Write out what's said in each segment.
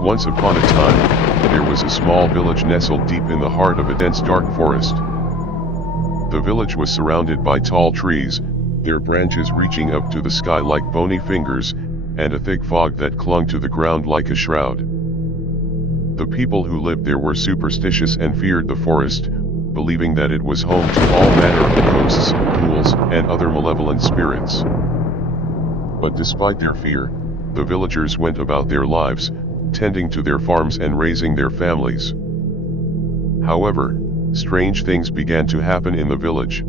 Once upon a time, there was a small village nestled deep in the heart of a dense dark forest. The village was surrounded by tall trees, their branches reaching up to the sky like bony fingers, and a thick fog that clung to the ground like a shroud. The people who lived there were superstitious and feared the forest, believing that it was home to all manner of ghosts, ghouls, and other malevolent spirits. But despite their fear, the villagers went about their lives, tending to their farms and raising their families. However, strange things began to happen in the village.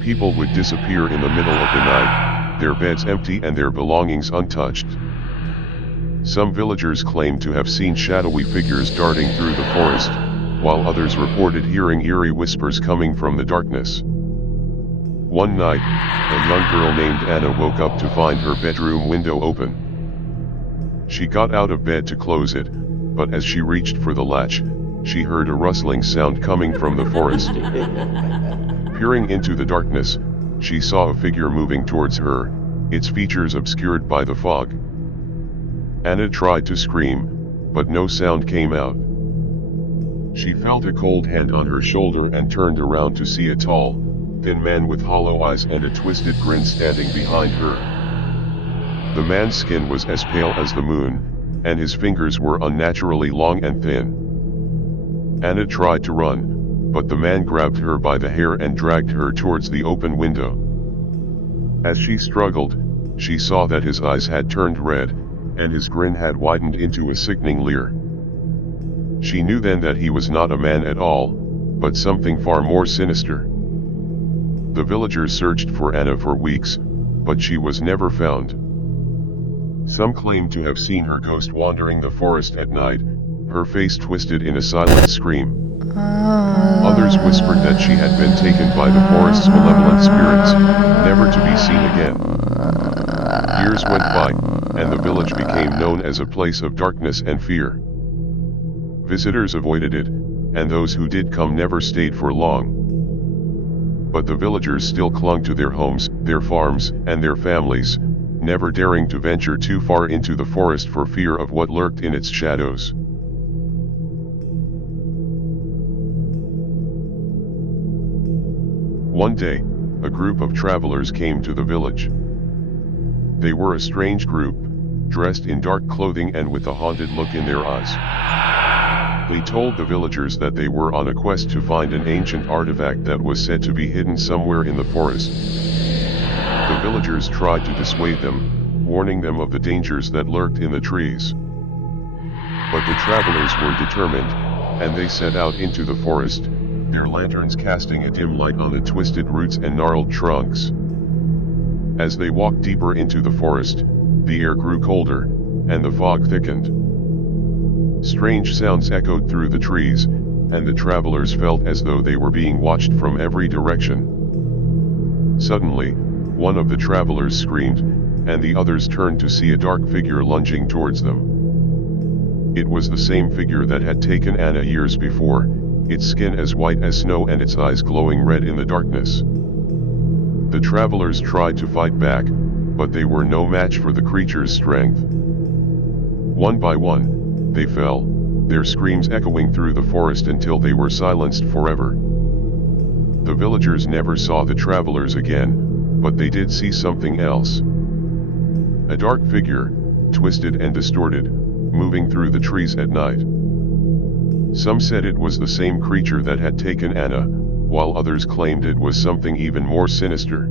People would disappear in the middle of the night, their beds empty and their belongings untouched. Some villagers claimed to have seen shadowy figures darting through the forest, while others reported hearing eerie whispers coming from the darkness. One night, a young girl named Anna woke up to find her bedroom window open. She got out of bed to close it, but as she reached for the latch, she heard a rustling sound coming from the forest. Peering into the darkness, she saw a figure moving towards her, its features obscured by the fog. Anna tried to scream, but no sound came out. She felt a cold hand on her shoulder and turned around to see a tall, thin man with hollow eyes and a twisted grin standing behind her. The man's skin was as pale as the moon, and his fingers were unnaturally long and thin. Anna tried to run, but the man grabbed her by the hair and dragged her towards the open window. As she struggled, she saw that his eyes had turned red, and his grin had widened into a sickening leer. She knew then that he was not a man at all, but something far more sinister. The villagers searched for Anna for weeks, but she was never found. Some claimed to have seen her ghost wandering the forest at night, her face twisted in a silent scream. Others whispered that she had been taken by the forest's malevolent spirits, never to be seen again. Years went by, and the village became known as a place of darkness and fear. Visitors avoided it, and those who did come never stayed for long. But the villagers still clung to their homes, their farms, and their families, never daring to venture too far into the forest for fear of what lurked in its shadows. One day, a group of travelers came to the village. They were a strange group, dressed in dark clothing and with a haunted look in their eyes. They told the villagers that they were on a quest to find an ancient artifact that was said to be hidden somewhere in the forest. The villagers tried to dissuade them, warning them of the dangers that lurked in the trees. But the travelers were determined, and they set out into the forest, their lanterns casting a dim light on the twisted roots and gnarled trunks. As they walked deeper into the forest, the air grew colder, and the fog thickened. Strange sounds echoed through the trees, and the travelers felt as though they were being watched from every direction. Suddenly, one of the travelers screamed, and the others turned to see a dark figure lunging towards them. It was the same figure that had taken Anna years before, its skin as white as snow and its eyes glowing red in the darkness. The travelers tried to fight back, but they were no match for the creature's strength. One by one, they fell, their screams echoing through the forest until they were silenced forever. The villagers never saw the travelers again, but they did see something else. A dark figure, twisted and distorted, moving through the trees at night. Some said it was the same creature that had taken Anna, while others claimed it was something even more sinister.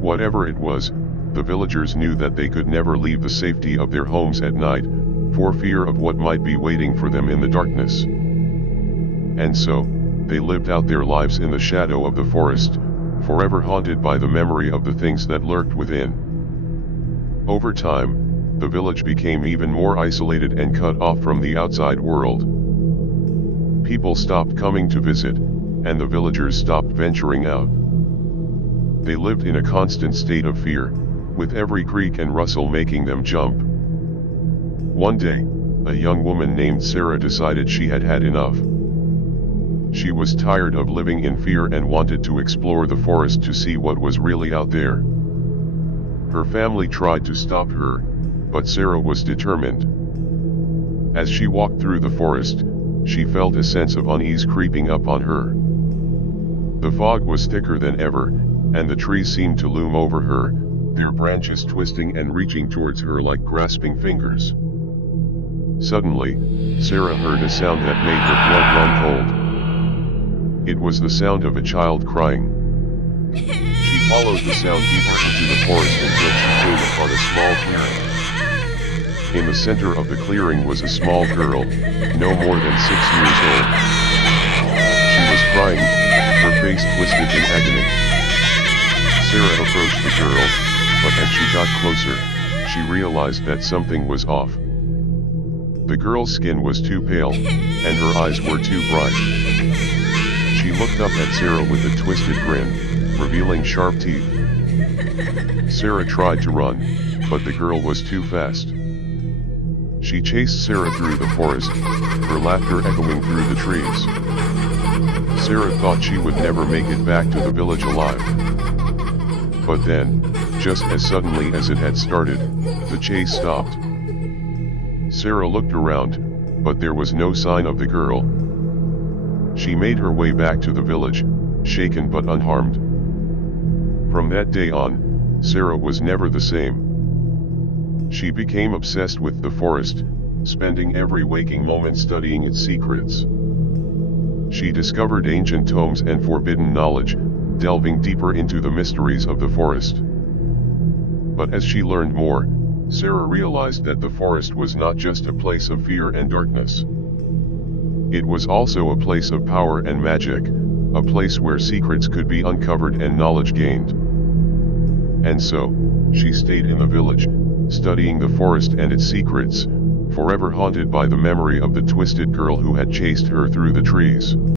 Whatever it was, the villagers knew that they could never leave the safety of their homes at night, for fear of what might be waiting for them in the darkness. And so, they lived out their lives in the shadow of the forest, forever haunted by the memory of the things that lurked within. Over time, the village became even more isolated and cut off from the outside world. People stopped coming to visit, and the villagers stopped venturing out. They lived in a constant state of fear, with every creak and rustle making them jump. One day, a young woman named Sarah decided she had had enough. She was tired of living in fear and wanted to explore the forest to see what was really out there. Her family tried to stop her, but Sarah was determined. As she walked through the forest, she felt a sense of unease creeping up on her. The fog was thicker than ever, and the trees seemed to loom over her, their branches twisting and reaching towards her like grasping fingers. Suddenly, Sarah heard a sound that made her blood run cold. It was the sound of a child crying. She followed the sound deeper into the forest until she came upon a small clearing. In the center of the clearing was a small girl, no more than 6 years old. She was crying, her face twisted in agony. Sarah approached the girl, but as she got closer, she realized that something was off. The girl's skin was too pale, and her eyes were too bright. She looked up at Sarah with a twisted grin, revealing sharp teeth. Sarah tried to run, but the girl was too fast. She chased Sarah through the forest, her laughter echoing through the trees. Sarah thought she would never make it back to the village alive. But then, just as suddenly as it had started, the chase stopped. Sarah looked around, but there was no sign of the girl. She made her way back to the village, shaken but unharmed. From that day on, Sarah was never the same. She became obsessed with the forest, spending every waking moment studying its secrets. She discovered ancient tomes and forbidden knowledge, delving deeper into the mysteries of the forest. But as she learned more, Sarah realized that the forest was not just a place of fear and darkness. It was also a place of power and magic, a place where secrets could be uncovered and knowledge gained. And so, she stayed in the village, studying the forest and its secrets, forever haunted by the memory of the twisted girl who had chased her through the trees.